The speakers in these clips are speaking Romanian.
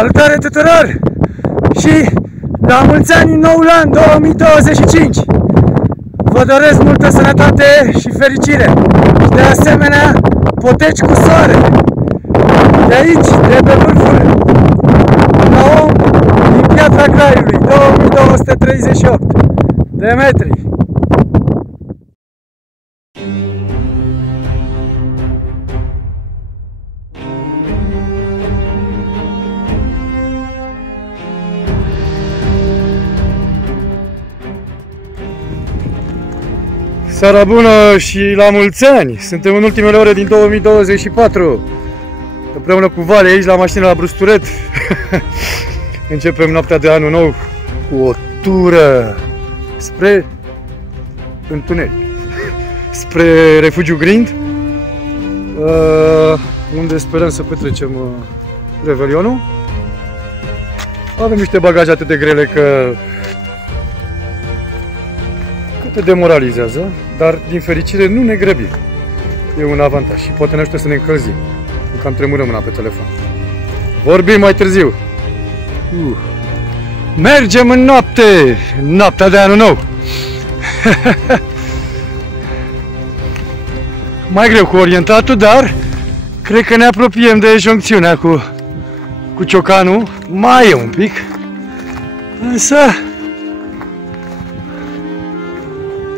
Salutare tuturor și la mulți ani în noul an 2025! Vă doresc multă sănătate și fericire și de asemenea poteci cu soare de aici, de pe vârful la om din Piatra Graiului, 2238 de metri. Seara bună și la mulți ani! Suntem în ultimele ore din 2024 împreună cu Vale aici la mașină la Brusturet. Începem noaptea de anul nou cu o tură spre întuneric, spre Refugiu Grind, unde sperăm să petrecem Revelionul. Avem niște bagaje atât de grele că te demoralizează, dar din fericire nu ne grăbim. E un avantaj și poate ne ajută să ne încălzim. Cam tremură mâna pe telefon. Vorbim mai târziu. Mergem în noapte, noaptea de anul nou. Mai greu cu orientatul, dar cred că ne apropiem de joncțiunea cu Ciocanul. Mai e un pic, însă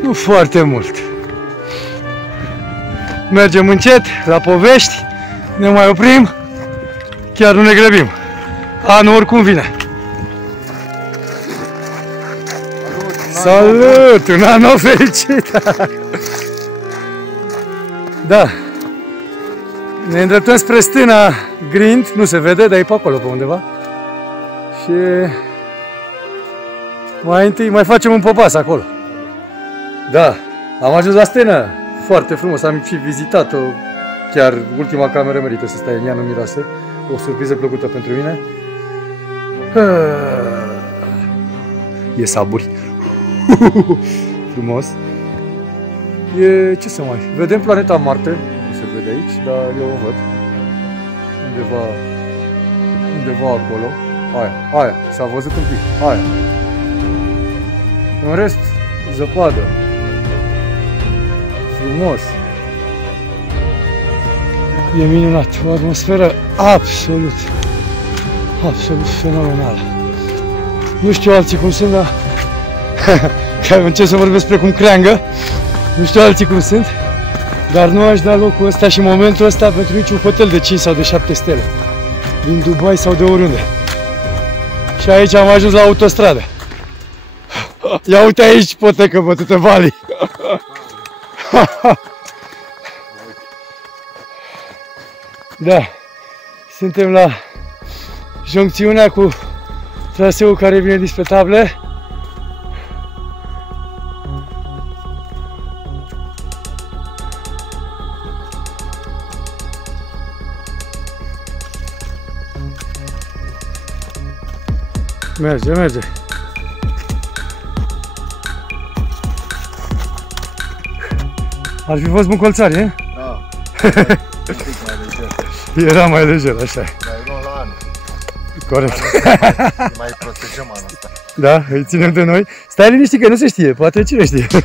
nu foarte mult. Mergem încet, la povești, ne mai oprim, chiar nu ne grăbim. Anul oricum vine. Salut! Un an nou fericit! Da. Ne îndreptăm spre stâna Grind, nu se vede, dar e pe acolo pe undeva. Și mai întâi mai facem un popas acolo. Da, am ajuns la stână, foarte frumos, am și vizitat-o, chiar ultima cameră merită să stai în ea, nu miroase, o surpriză plăcută pentru mine. E saburi, frumos. E, ce să mai, vedem planeta Marte, nu se vede aici, dar eu o văd, undeva acolo, aia, s-a văzut un pic, aia. În rest, zăpadă. Frumos. E minunat, o atmosferă absolut fenomenală. Nu știu alții cum sunt, dar că încep să vorbesc precum creangă. Nu știu alții cum sunt, dar nu aș da locul ăsta și momentul ăsta pentru niciun hotel de 5 sau de 7 stele din Dubai sau de oriunde. Și aici am ajuns la autostradă. Ia uite aici potecă bătută Vali. Da, suntem la joncțiunea cu traseul care vine dinspre table. Merge. Ar fi fost bun colțari, e? Da. Era mai lejer, așa e. Dar e la anul. Corect. Mai protejăm anul ăsta. Da, îi ținem de noi. Stai liniștit că nu se știe, poate cine știe. Da.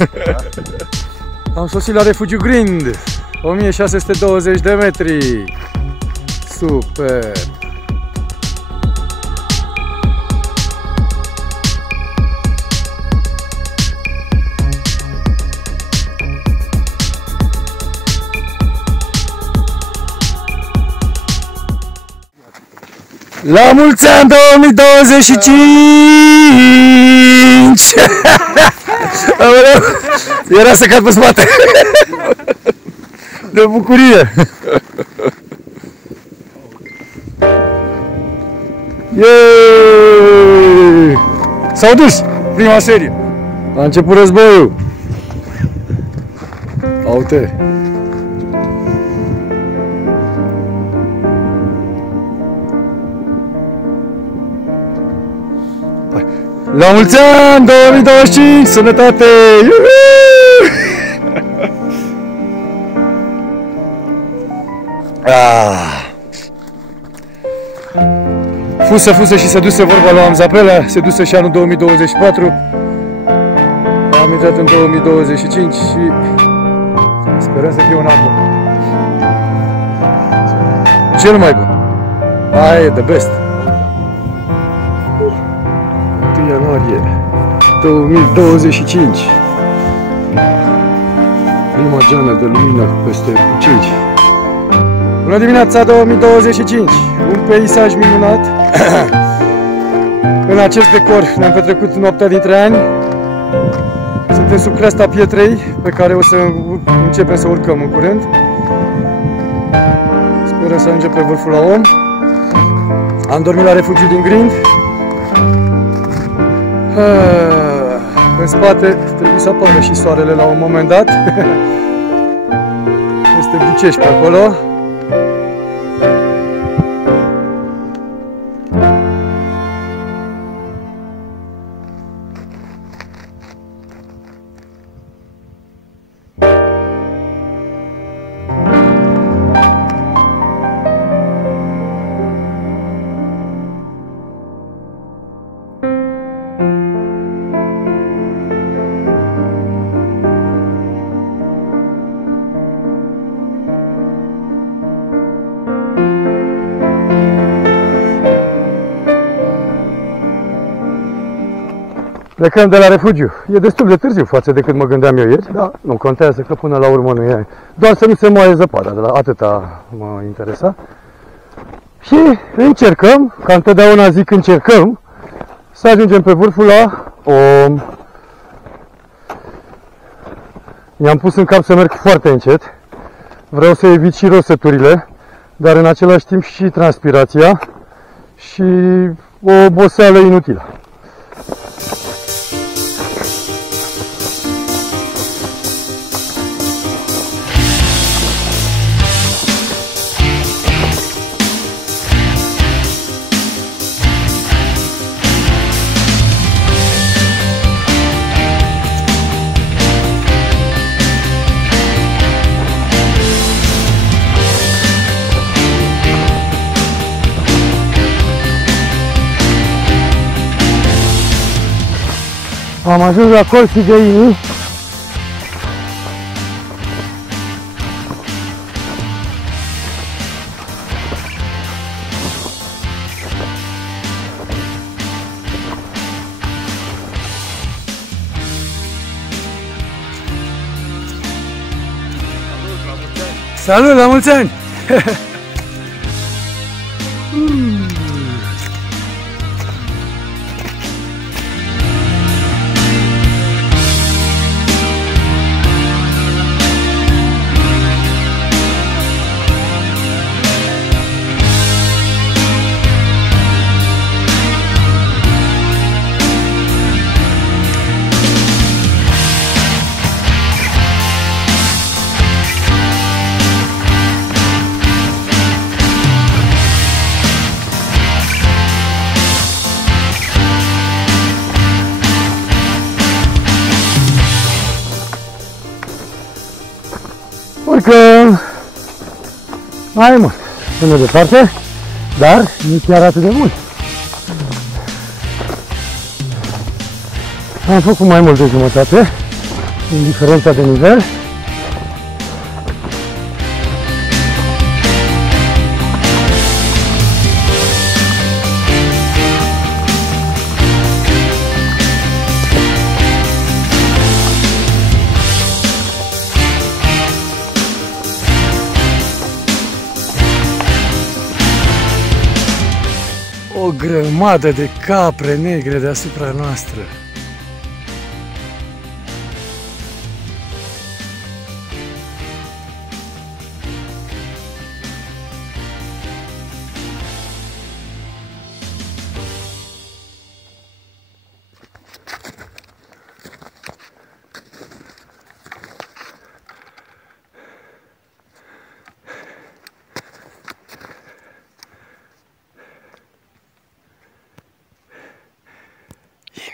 Am sosit la Refugiu Grind, 1620 de metri. Super! La mulți ani 2025! Era să cad pe spate! De bucurie! Yeee! S-au dus! Prima serie! A început războiul! Uite! La mulți ani 2025! Sănătate! Fusă și se duse vorba lui Amzapela, se duse și anul 2024. Am intrat în 2025 și sperăm să fie un an bun. Cel mai bun. Aia e the best. 1 ianuarie 2025. Prima geană de lumină peste Bucegi. Bună dimineața 2025! Un peisaj minunat. În acest decor ne-am petrecut noaptea dintre ani. Suntem sub creasta pietrei, pe care o să începem să urcăm în curând. Sperăm să ajungem pe vârful la om. Am dormit la refugiu din Grind. În spate trebuie să apară și soarele la un moment dat. Este Bucești pe acolo. Plecăm de la refugiu. E destul de târziu față de cât mă gândeam eu ieri, dar nu contează că până la urmă nu e. Doar să nu se moaie zăpada, de la atâta mă interesa. Și încercăm, ca întotdeauna zic încercăm, să ajungem pe vârful la om. Mi-am pus în cap să merg foarte încet. Vreau să evit și rosăturile, dar în același timp și transpirația și o oboseală inutilă. Am ajuns la Colții Găinii. Salut, la mulți ani! Urcăm mai mult până departe, dar nu chiar atât de mult. Am făcut mai mult de jumătate, în diferența de nivel. O grămadă de capre negre deasupra noastră.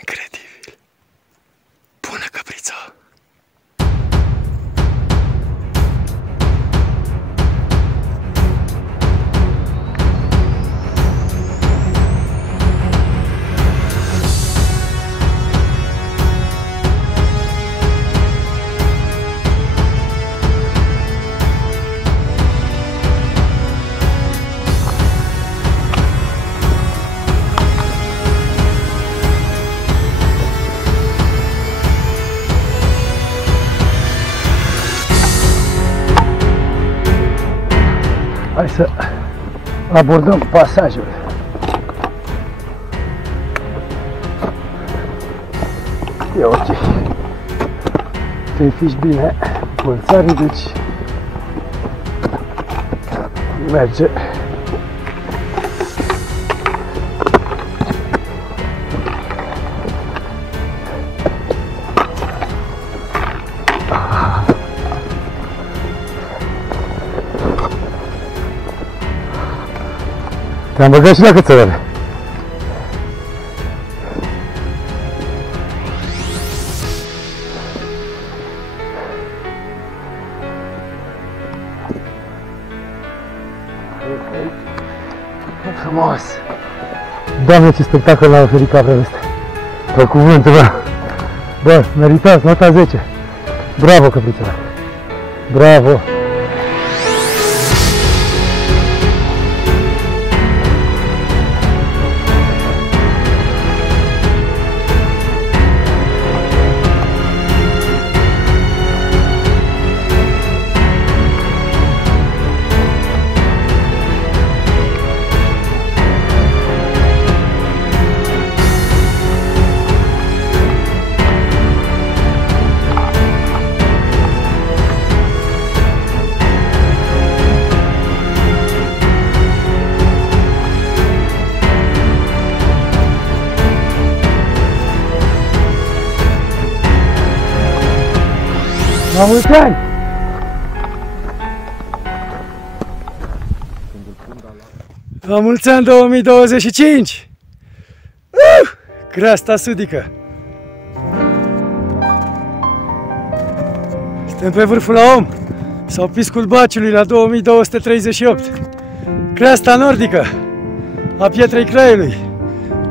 Incredibil. abordăm pasajul. E ok. Te fici bine cu țarii, deci merge. Te-am băgat și la cățărăle. Frumos! Doamne, ce spectacol l-a oferit caprele astea! Pe cuvântul meu! Bă, meritați, nota 10! Bravo, căprițele! Bravo! La mulți ani! La mulți ani 2025! Creasta sudică! Suntem pe vârful la om, sau piscul Baciului la 2238. Creasta nordică a Pietrei Craiului,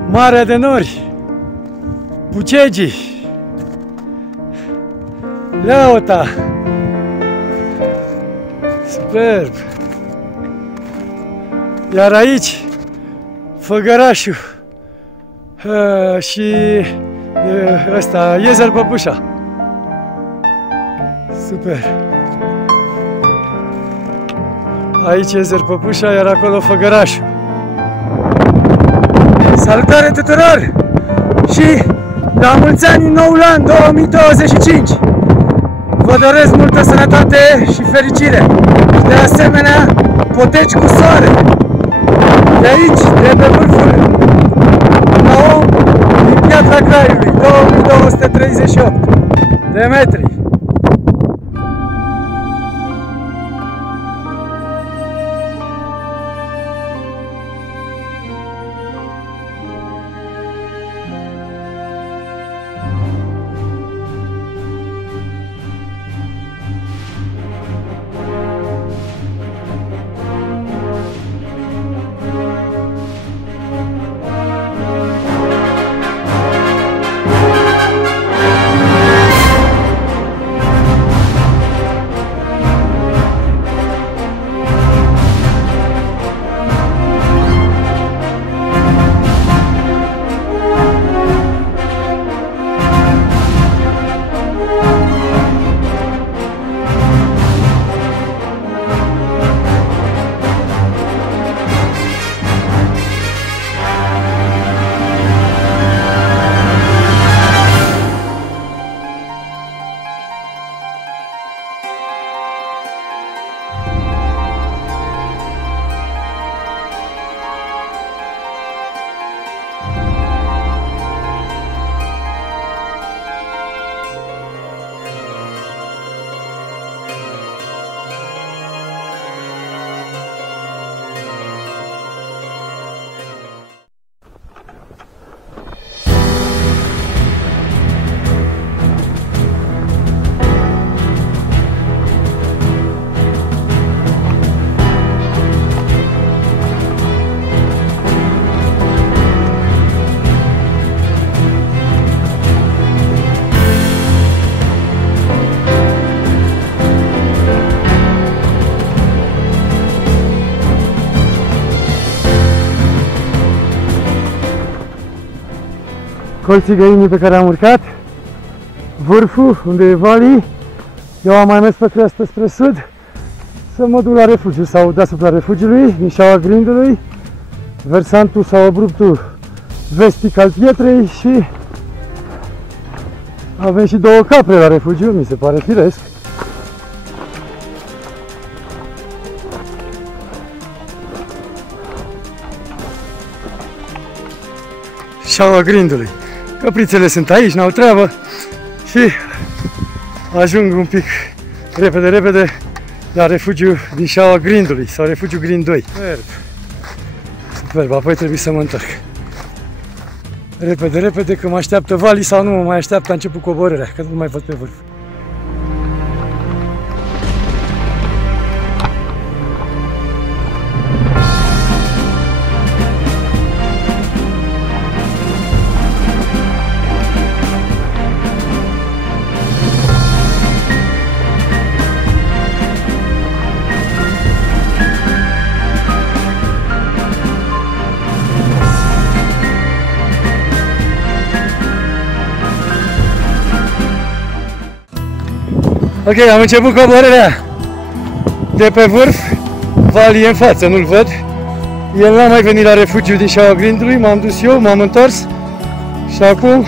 Marea de Nori, Bucegii, Leota! Superb! Iar aici, Făgărașul și ăsta, Iezer Păpușa. Super! Aici Iezer Păpușa, iar acolo Făgărașul. Salutare tuturor! Și la mulți ani în noul an 2025! Vă doresc multă sănătate și fericire și de asemenea poteci cu soare. De aici, de pe vârful la om din Piatra Craiului, 2238 de metri. Colții Găinii pe care am urcat, vârful unde e Valley. Eu am mai mers pe creastă spre sud, să mă duc la refugiu sau deasupra refugiului, din șaua Grindului, versantul sau abruptul vestic al pietrei și avem și 2 capre la refugiu, mi se pare firesc. Șaua Grindului. Căprițele sunt aici, n-au treabă și ajung un pic repede la refugiu din șaua Grindului sau refugiu Grind 2. Superb, apoi trebuie să mă întorc. Repede, că mă așteaptă Vali sau nu mă mai așteaptă, a început coborârea, că nu mai văd pe vârf. Ok, am început coborârea de pe vârf. Vali e în față, nu-l văd. El n-a mai venit la refugiu din șaua Grindului, m-am dus eu, m-am întors și acum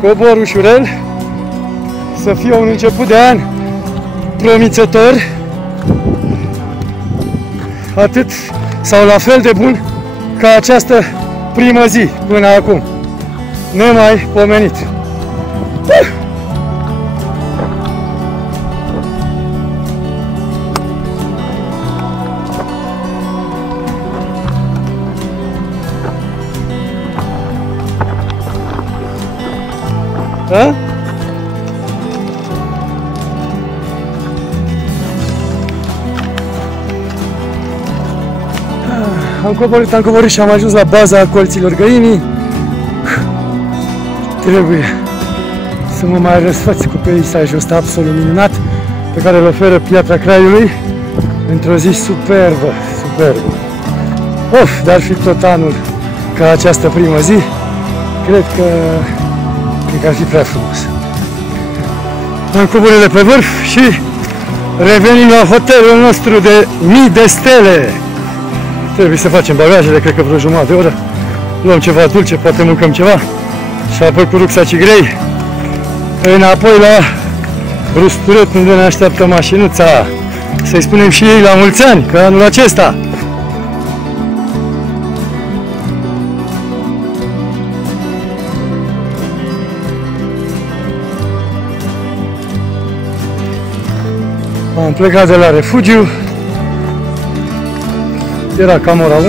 cobor ușurel să fie un început de an promițător, atât sau la fel de bun ca această primă zi până acum. Nemai pomenit. Da? Am coborât și am ajuns la baza colților Găinii. Trebuie să mă mai răsfăț cu peisajul ăsta absolut minunat pe care îl oferă Piatra Craiului într-o zi superbă. Of, dar fi tot anul ca această primă zi, cred că ar fi prea frumos. Am coborât de pe vârf și revenim la hotelul nostru de mii de stele. Trebuie să facem bagajele, cred că vreo jumătate de oră. Luăm ceva dulce, poate mâncăm ceva. Și apoi cu rucsacii grei înapoi la Brusturet, unde ne așteaptă mașinuța. Să-i spunem și ei la mulți ani, că anul acesta am plecat de la refugiu, era cam ora 1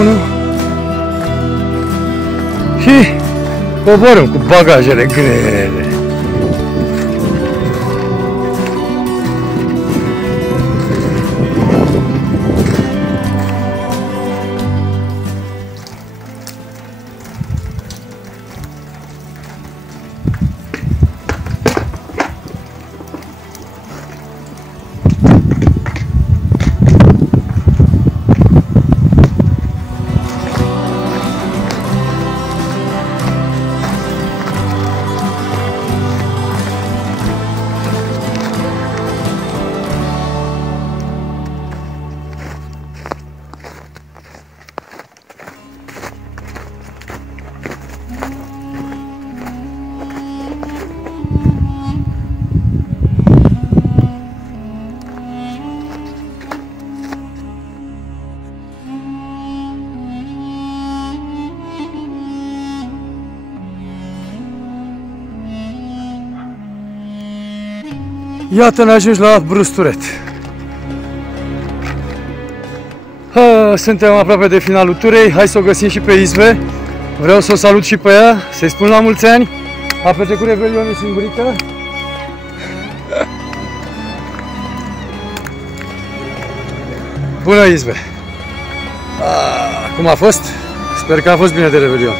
și coborâm cu bagajele grele. Iată, ne ajungi la Brusturet. Suntem aproape de finalul turei, hai să o găsim și pe Izve. Vreau să o salut și pe ea, să-i spun la mulți ani. A petrecut Revelionul singurică. Bună, Izve! Cum a fost? Sper că a fost bine de Revelion.